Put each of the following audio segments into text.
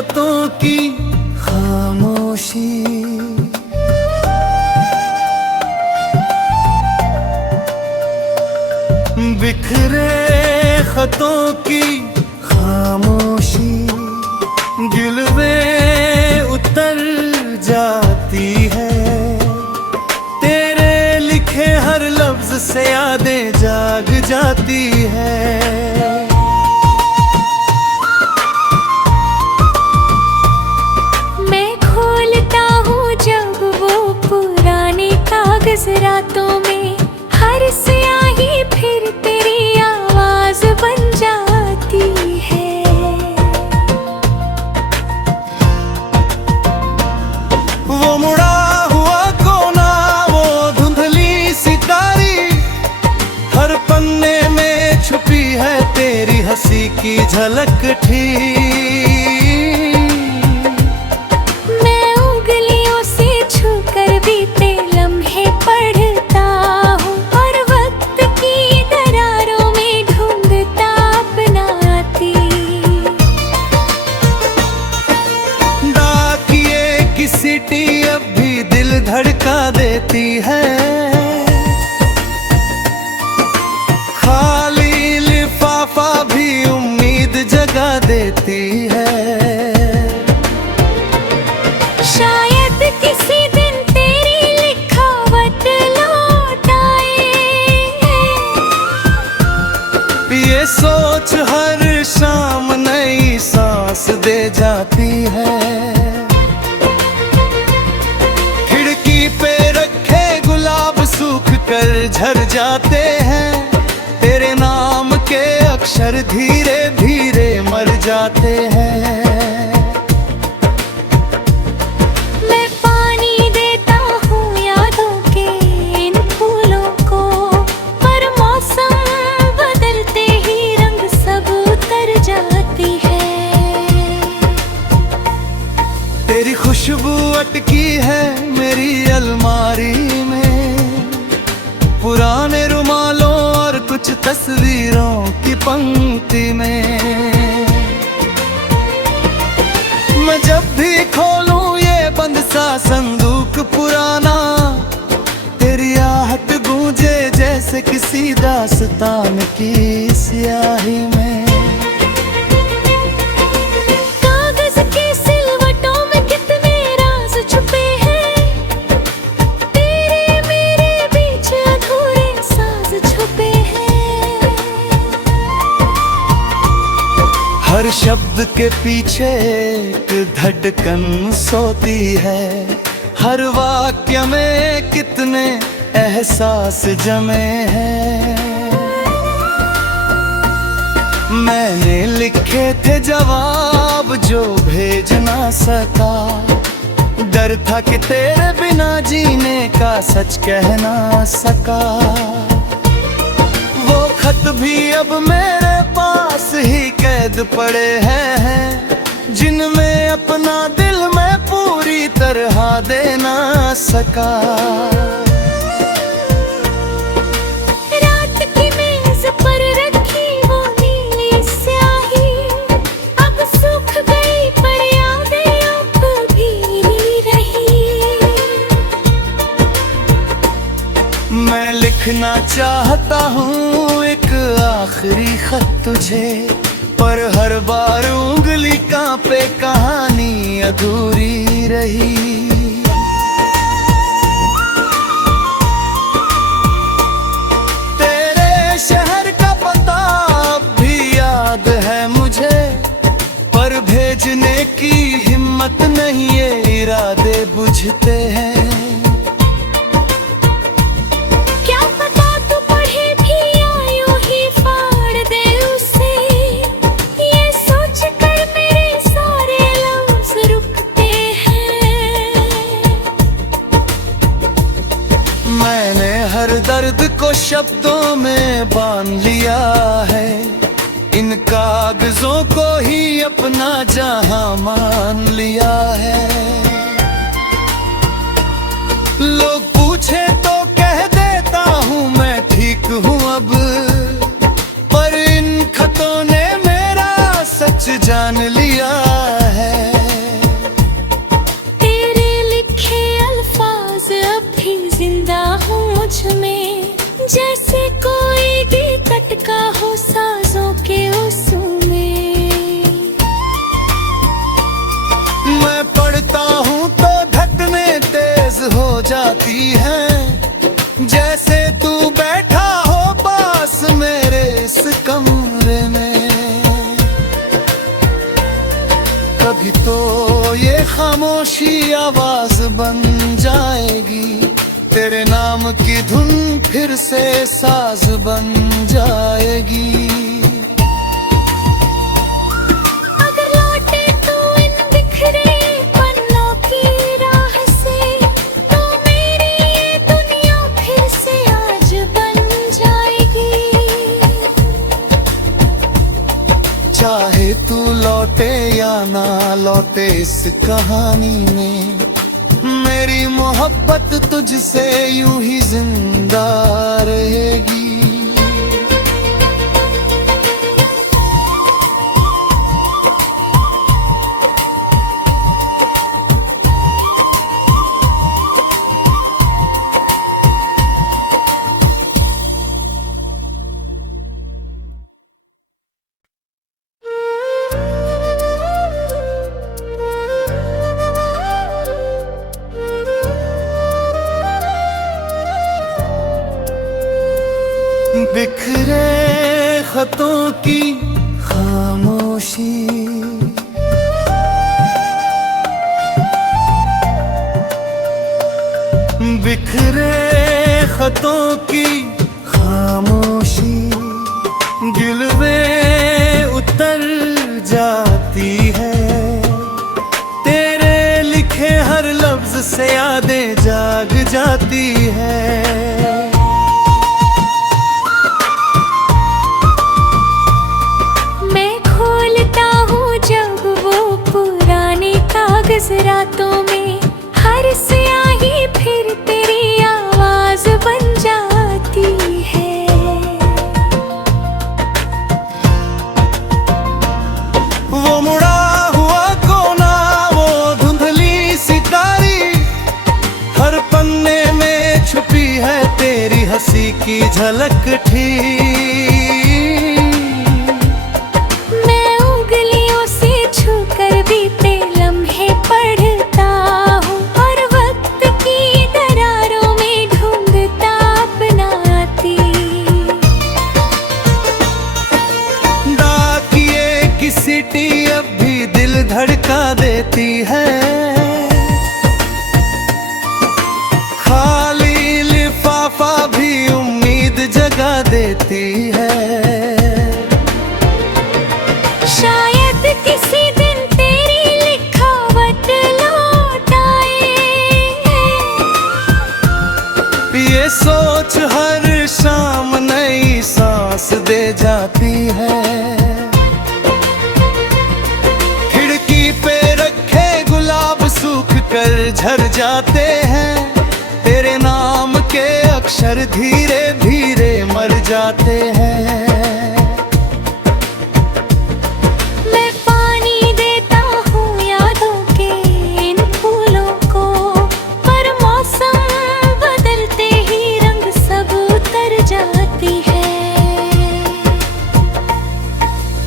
खतों की खामोशी। बिखरे खतों की खामोशी, गिलवे उतर जाती है। तेरे लिखे हर लफ्ज से यादें जाग जाती है। मैं खोलता हूँ जब वो पुराने कागज, रातों में हर स्याही फिर तेरी आवाज बन जाती है। वो मुड़ा हुआ कोना, वो धुंधली सितारी, हर पन्ने में छुपी है तेरी हंसी की झलक ठीक। मैं उंगलियों से छूकर बीते लम्हे पढ़ता हूँ और वक्त की दरारों में ढूंढता अपनाती। डाकिए की सीटी अब भी दिल धड़का देती है। खाली लिफाफा भी उम्मीद जगा देती है। शायद किसी दिन तेरी लिखावट लौट आए। ये सोच हर शाम नई सांस दे जाती है। खिड़की पे रखे गुलाब सूख कर झड़ जाते हैं। तेरे नाम के अक्षर धीरे धीरे मर जाते हैं। मैं पानी देता हूँ यादों के इन फूलों को, पर मौसम बदलते ही रंग सब उतर जाती है। तेरी खुशबू अटकी है मेरी अलमारी में, पुराने रुमालों और कुछ तस्वीरों की पंक्ति में। मैं जब भी खोलूं ये बंद सा संदूक पुराना, तेरी आहट गूंजे जैसे किसी दास्तान की स्याही में। कागज के सिलवटों में कितने राज छुपे हैं, तेरे मेरे बीच अधूरे साज छुपे हैं। हर शब्द के पीछे एक धड़कन सोती है। हर वाक्य में कितने एहसास जमे हैं। मैंने लिखे थे जवाब जो भेज ना सका, डर था कि तेरे बिना जीने का सच कह ना सका। वो खत भी अब मेरे पास ही कैद पड़े हैं, जिनमें अपना दिल मैं पूरी तरह दे ना सका। रात की मेज पर रखी वो नीली स्याही, अब सूख गई पर यादें अब भी रही। मैं लिखना चाहता हूँ एक आखिरी खत तुझे, पर हर बार उंगली कांपे कहानी अधूरी रही। तेरे शहर का पता अब भी याद है मुझे, पर भेजने की हिम्मत नहीं, ये इरादे बुझते हैं। हर दर्द को शब्दों में बांध लिया है, इन कागजों को ही अपना जहां मान लिया है। लोग पूछे तो कह देता हूँ मैं ठीक हूँ अब, पर इन खतों ने मेरा सच जान लिया है। जाती है, जैसे तू बैठा हो पास मेरे इस कमरे में। कभी तो ये खामोशी आवाज बन जाएगी, तेरे नाम की धुन फिर से साज बन जाएगी। अगर लौटे तू इन बिखरे पन्नों की राह से, तो मेरी ये दुनिया फिर से आज बन जाएगी। चाहे तू लौटे या ना लौटे इस कहानी में, मेरी मोहब्बत तुझसे यूं ही जिंदा रहेगी। बिखरे खतों की खामोशी, बिखरे खतों की खामोशी, गिलवे उतर जाती है। तेरे लिखे हर लफ्ज से यादें जाग जाती है। रातों में हर स्याही फिर तेरी आवाज बन जाती है। वो मुड़ा हुआ कोना, वो धुंधली सितारी, हर पन्ने में छुपी है तेरी हंसी की झलक ठीक। मैं उंगलियों से छूकर बीते लम्हे पढ़ता हूँ, और वक्त की दरारों में ढूंढता अपनाती। डाकिए की सीटी अब भी दिल धड़का देती है, खाली लिफाफा भी उम्मीद जगा देती है। शायद किसी दिन तेरी लिखावट लौट आए, ये सोच हर शाम नई सांस दे जाती है। खिड़की पे रखे गुलाब सूख कर झड़ जाते हैं, तेरे नाम के अक्षर धीरे धीरे मर जाते हैं। मैं पानी देता हूँ यादों के इन फूलों को, पर मौसम बदलते ही रंग सब उतर जाती है।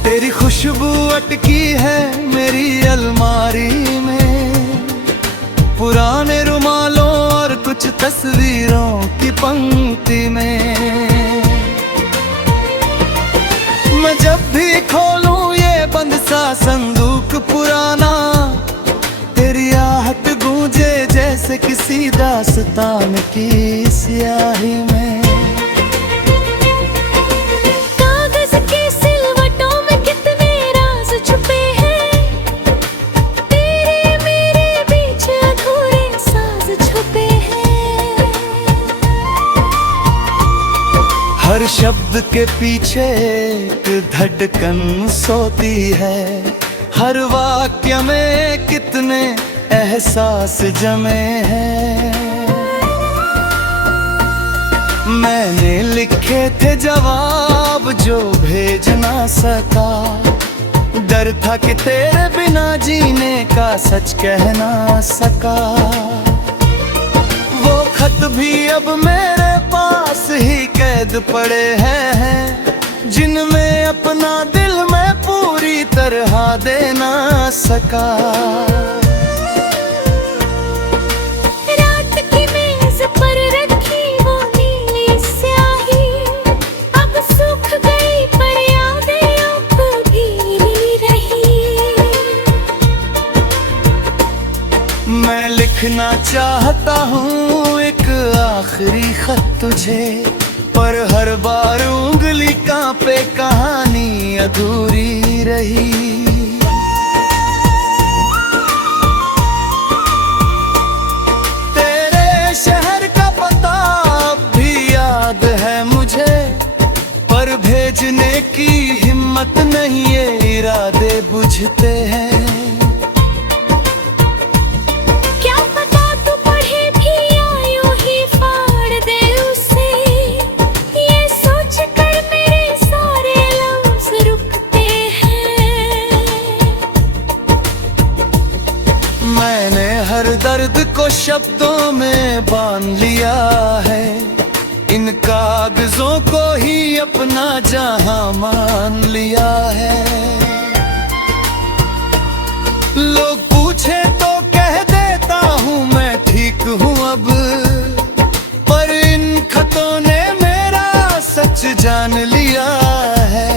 तेरी खुशबू अटकी है मेरी अलमारी में, पुराने रुमालों और कुछ तस्वीरों की पंक्ति में। मैं जब भी खोलूं ये बंद सा संदूक पुराना, तेरी आहट गूंजे जैसे किसी दास्तान की स्याही में। कागज के सिलवटों में कितने राज छुपे हैं, तेरे मेरे बीच अधूरे साज छुपे हैं। हर शब्द के पीछे एक धड़कन सोती है, हर वाक्य में कितने एहसास जमे हैं। मैंने लिखे थे जवाब जो भेज ना सका, डर था कि तेरे बिना जीने का सच कह ना सका। वो खत भी अब मेरे पास ही कैद पड़े हैं, जिनमें अपना दिल मैं पूरी तरह दे ना सका। रात की मैं मैं लिखना चाहता हूँ एक आखिरी खत तुझे, पर हर बार उंगली कांपे, कहानी अधूरी रही। तेरे शहर का पता अब भी याद है मुझे, पर भेजने की हिम्मत नहीं, ये इरादे बुझते हैं। मैंने हर दर्द को शब्दों में बांध लिया है, इन कागजों को ही अपना जहां मान लिया है। लोग पूछे तो कह देता हूँ मैं ठीक हूँ अब, पर इन खतों ने मेरा सच जान लिया है।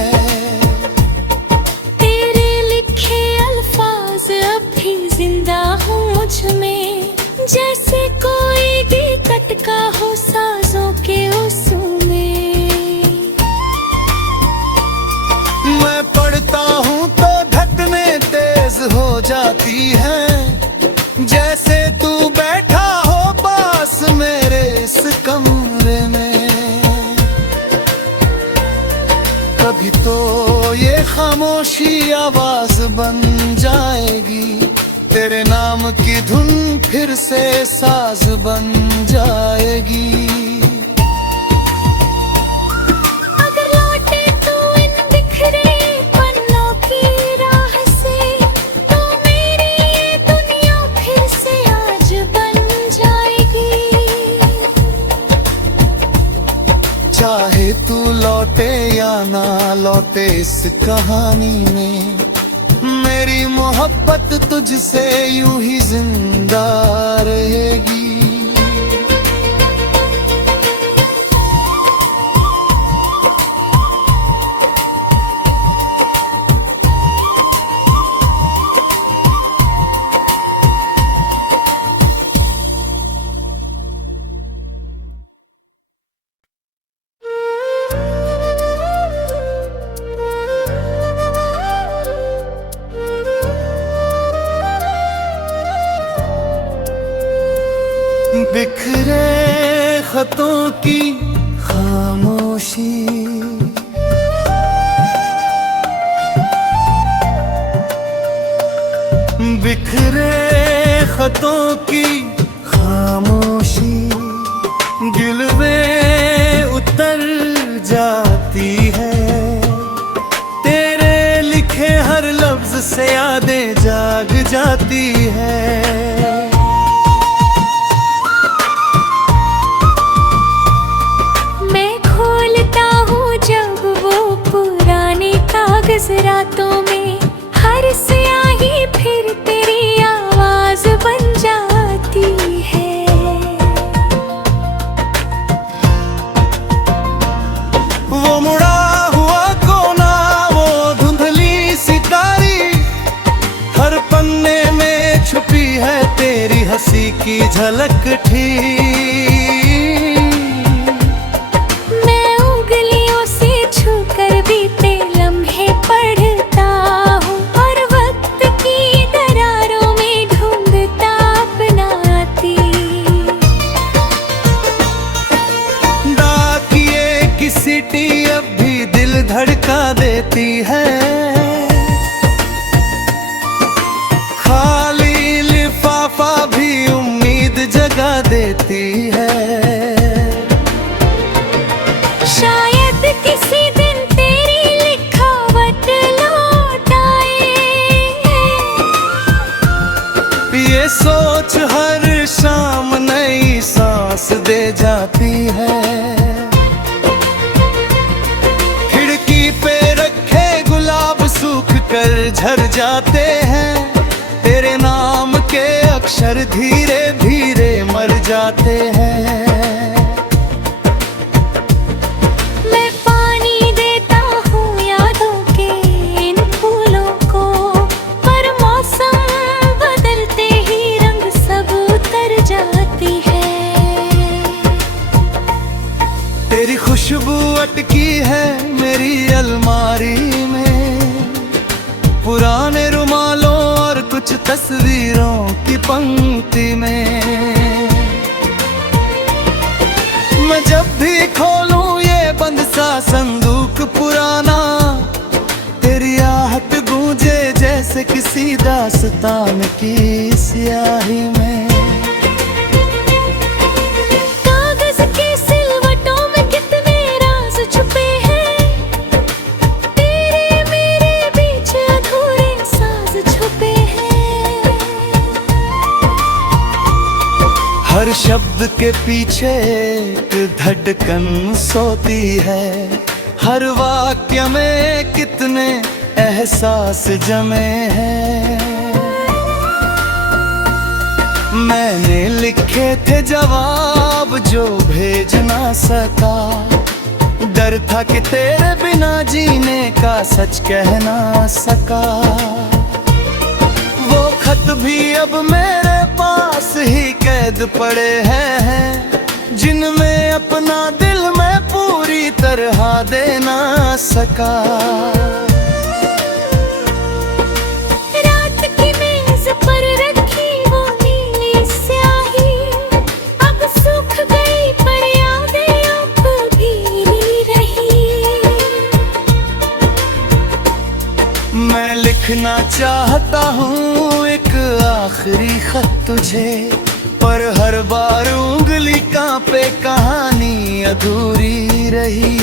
जैसे कोई दिक्कत का हो साजों के उसमें, मैं पढ़ता हूँ तो धड़कनें तेज हो जाती हैं, जैसे तू बैठा हो पास मेरे इस कमरे में। कभी तो ये खामोशी आवाज बन जाएगी, तेरे नाम की धुन फिर से साज बन जाएगी। अगर लौटे तो इन बिखरे पन्नों की राह से, तो मेरी ये दुनिया फिर से आज बन जाएगी। चाहे तू लौटे या ना लौटे इस कहानी में, मेरी मोहब्बत तुझसे यूं ही जिंदा रहेगी। बिखरे खतों की खामोशी, बिखरे खतों की खामोशी, गिलवे उतर जाती है। तेरे लिखे हर लफ्ज से यादें जाग जाती है। रातों में हर स्याही फिर तेरी आवाज बन जाती है। वो मुड़ा हुआ कोना, वो धुंधली सितारी, हर पन्ने में छुपी है तेरी हंसी की झलक ठीक। सिटी अब भी दिल धड़का देती है, खाली लिफाफा भी उम्मीद जगा देती है। शायद किसी दिन तेरी लिखावट लौट आए, ये सोच हर शाम नई सांस दे जाती है। कर झर जाते हैं, तेरे नाम के अक्षर धीरे धीरे मर जाते हैं। मैं पानी देता हूँ यादों के इन फूलों को, पर मौसम बदलते ही रंग पंक्ति में। मैं जब भी खोलूं ये बंद सा संदूक पुराना, तेरी आहट गूंजे जैसे किसी दास्तान की स्याही में। कागज के सिलवटों में कितने राज छुपे हैं, तेरे मेरे बीच अधूरे साज छुपे हैं। हर शब्द के पीछे एक धड़कन सोती है, हर वाक्य में कितने एहसास जमे हैं। मैंने लिखे थे जवाब जो भेज ना सका, डर था कि तेरे बिना जीने का सच कह ना सका। वो खत भी अब मेरे पास ही कैद पड़े हैं, जिनमें अपना दिल मैं पूरी तरह दे ना सका। रात की मेज पर रखी वो नीली स्याही, अब सूख गई पर यादें अब भी रही। मैं लिखना चाहता हूँ एक आखिरी खत तुझे, पर हर बार उंगली कांपे कहानी अधूरी रही।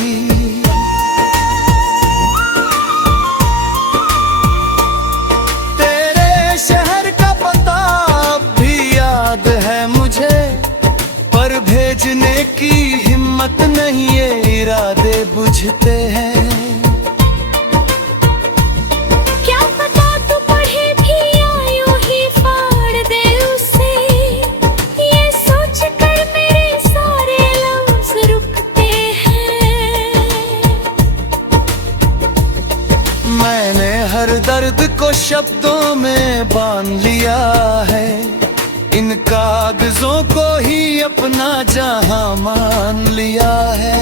तेरे शहर का पता अब भी याद है मुझे, पर भेजने की हिम्मत नहीं, ये इरादे बुझते हैं। मैंने हर दर्द को शब्दों में बांध लिया है, इन कागजों को ही अपना जहां मान लिया है।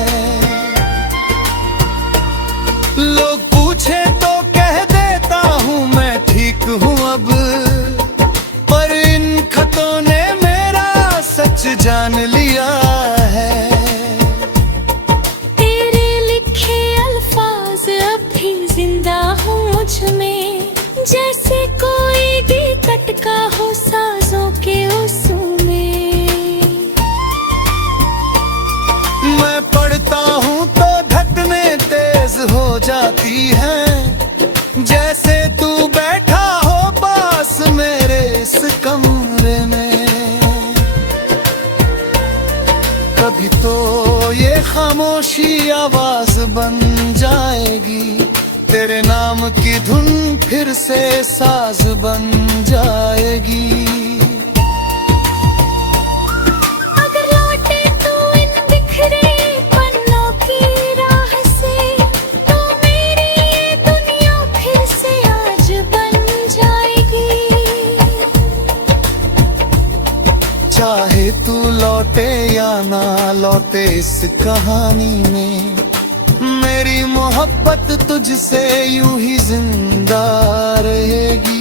लोग पूछे तो कह देता हूँ मैं ठीक हूँ अब, पर इन खतों ने मेरा सच जान लिया है। जैसे कोई गीत अटका हो साजों के उसमें। मैं पढ़ता हूँ तो धड़कनें तेज हो जाती हैं, जैसे तू बैठा हो पास मेरे इस कमरे में। कभी तो ये खामोशी आवाज बन जाएगी, तेरे नाम की धुन फिर से साज बन जाएगी। अगर लौटे तू इन बिखरे पन्नों की राह से, तो मेरी ये दुनिया फिर से आज बन जाएगी। चाहे तू लौटे या ना लौटे इस कहानी में, मेरी मोहब्बत तुझसे यूं ही जिंदा रहेगी।